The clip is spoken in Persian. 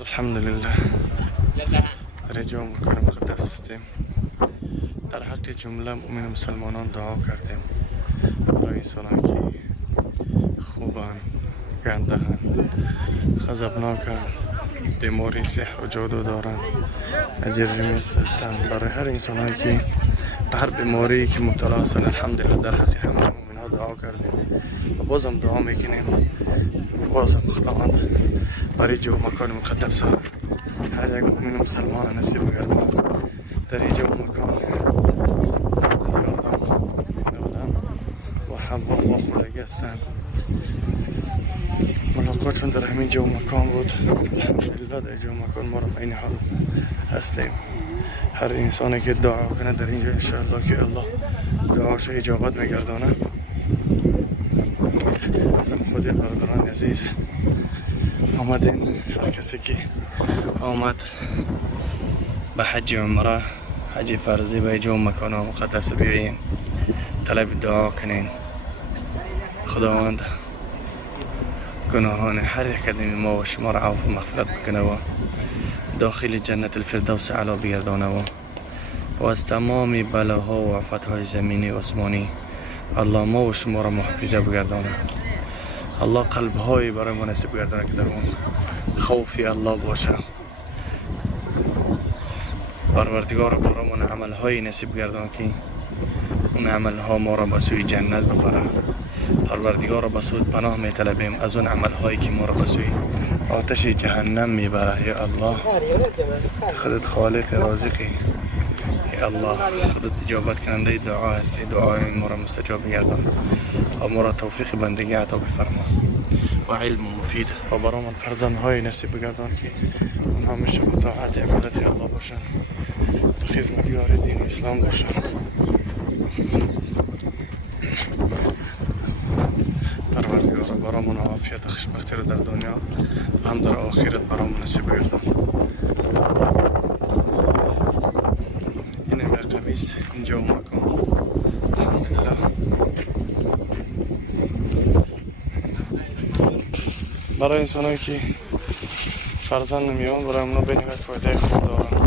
الحمد لله در اینجا مکان مقدس هستیم. در حق جمله مؤمن مسلمانان دعا کردیم برای انسانایی که خوبن، گندهن، خزبناکن، بیماری سحر و جادو دارن، اجرمیز هستن. برای هر انسانایی که به هر بیماری که مبتلا هستن الحمدلله در حق همه مؤمن ها دعا کردیم و بازم دعا میکنیم. بازم خداوند برای جو مکان مقدس هر یک مؤمن مسلمان نصیب گرداند. در اینجا مکان حضرت آدم و حوا با خدایی هستند. ملاقاتشون در همین جو مکان بود. الحمدلله در جو مکان ما را به این حال هستیم. هر انسانی که دعا کنه در اینجا انشاءالله که الله دعاش اجابت میگردانه. از خودی برادران عزیز آمدین، هر کسی که آمد به حج عمره، حج فرضی به جو مکان مقدس بیایین، طلب دعا کنین. خداوند گناهان هر یک کدام ما و شما را عفو و مغفرت بکنه و داخل جنت الفردوس اعلی بگردانه و از تمام بلاها و آفتهای زمینی و آسمانی الله ما و شما را محفوظه بگردانه. الله قلب‌های برای ما نصیب گردانه که در اون خوفی الله باشه. پروردگار برای ما عمل‌های نصیب گردانه که اون عمل‌ها ما را به سوی جنت ببره. پروردگار به سوی پناه می‌طلبیم از اون عمل‌هایی که ما را به سوی آتش جهنم میبره. یا الله خودت خالق رازقی، یا الله خودت اجابت کننده دعا هستی. دعای ما را مستجاب گردان و ما را توفیق بندگی عطا بفرما و علم مفید و برای من فرزندهای نصیب بگردان که اونها همیشه به طاعت عبادت الله باشن، به خدمتگار دین اسلام باشن. پروردگار برای من عافیت و خوشبختی رو در دنیا و هم در آخرت برای من نصیب گردان. این قمیص اینجا مکان الحمدلله برای انسانایی که فرزند نمیان برای اونا بینیم فایده خوب دارن.